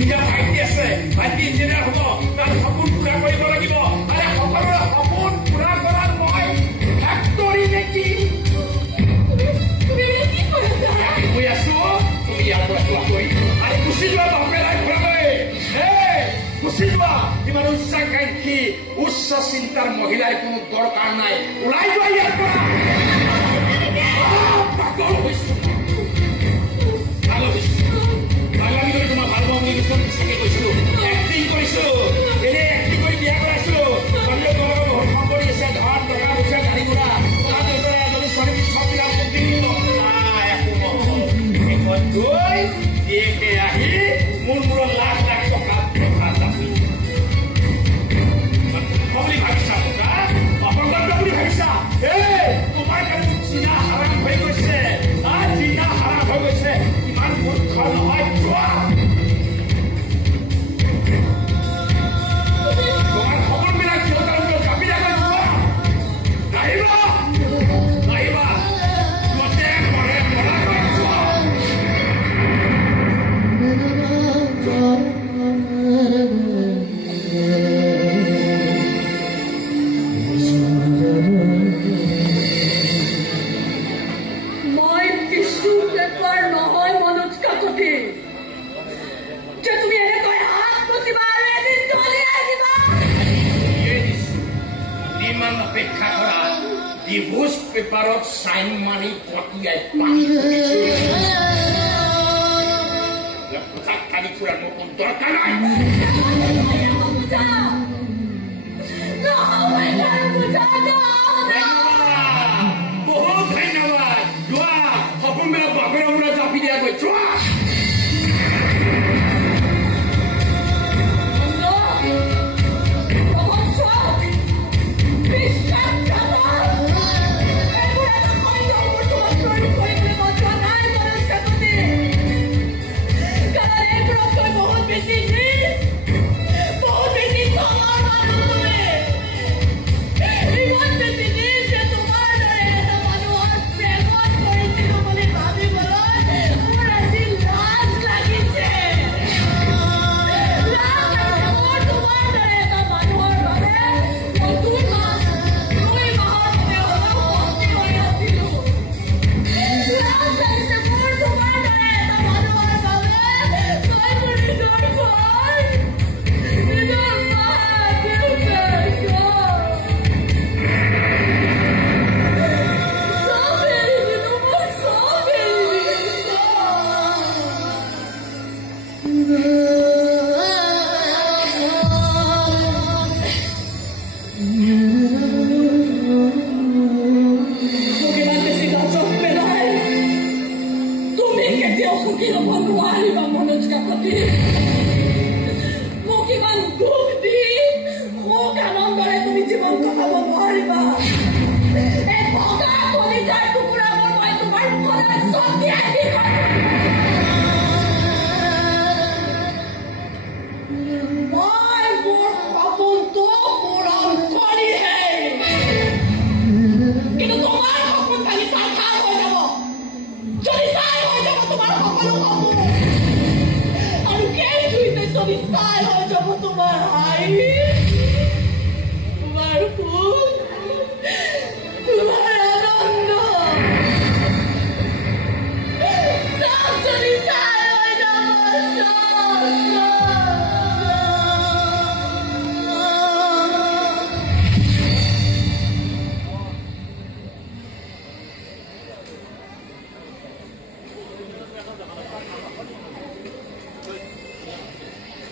নিজৰ ভাইটি আছে ভাইটি ইঞ্জিনিয়াৰ হ'ব তাৰ সপোন পূৰা কৰিব লাগিব আৰে সকলোৰে সপোন পূৰা কৰাৰ মই ফেক্টৰী নেকি মই আছো তুমি ইয়াৰ পৰা যোৱা কৰি আৰু গুচি যোৱা বাপেৰাই ঘৰলৈ গুচি যোৱা ইমান উচ্চাকাংক্ষী উচ্চ চিন্তাৰ মহিলাৰ কোনো দৰকাৰ নাই ওলাই যোৱা ইয়াৰ পৰা পাগল হৈছো তোমাৰ ভাল পাওঁ বুলি সঁচাকে কৈছো এক্টিং কৰিছো এনে এক্টিং কৰি বিয়া কৰাইছো বহুত সম্পত্তি আছে ধন টকা পইচা গাড়ী ঘোড়া এজনী ছোৱালী চববিলাক গৈ জীয়েকে আহি মোৰ মূৰত লাখ লাখ টকা বুলি ভাবিছা টকা অপংগত বুলি ভাবিছা তোমাৰ কাৰণে চিনা হাৰাম হৈ গৈছে চিনা হাৰাম হৈ গৈছে ইমান মূৰ্খ নহয় তোমাৰ খবৰবিলাক সিহঁতৰ কাপি ৰাখা যোৱা নাহিবা নাহিবা ডিভোৰ্স পেপাৰত সাইন মাৰি পটিয়াই কালি ফুৰাৰ মতন দৰকাৰ নাই বহুত ধন্যবাদ যোৱা সপোনবিলাক বাপেৰ পৰা চাপি দিয়া গৈ যোৱা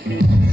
Me.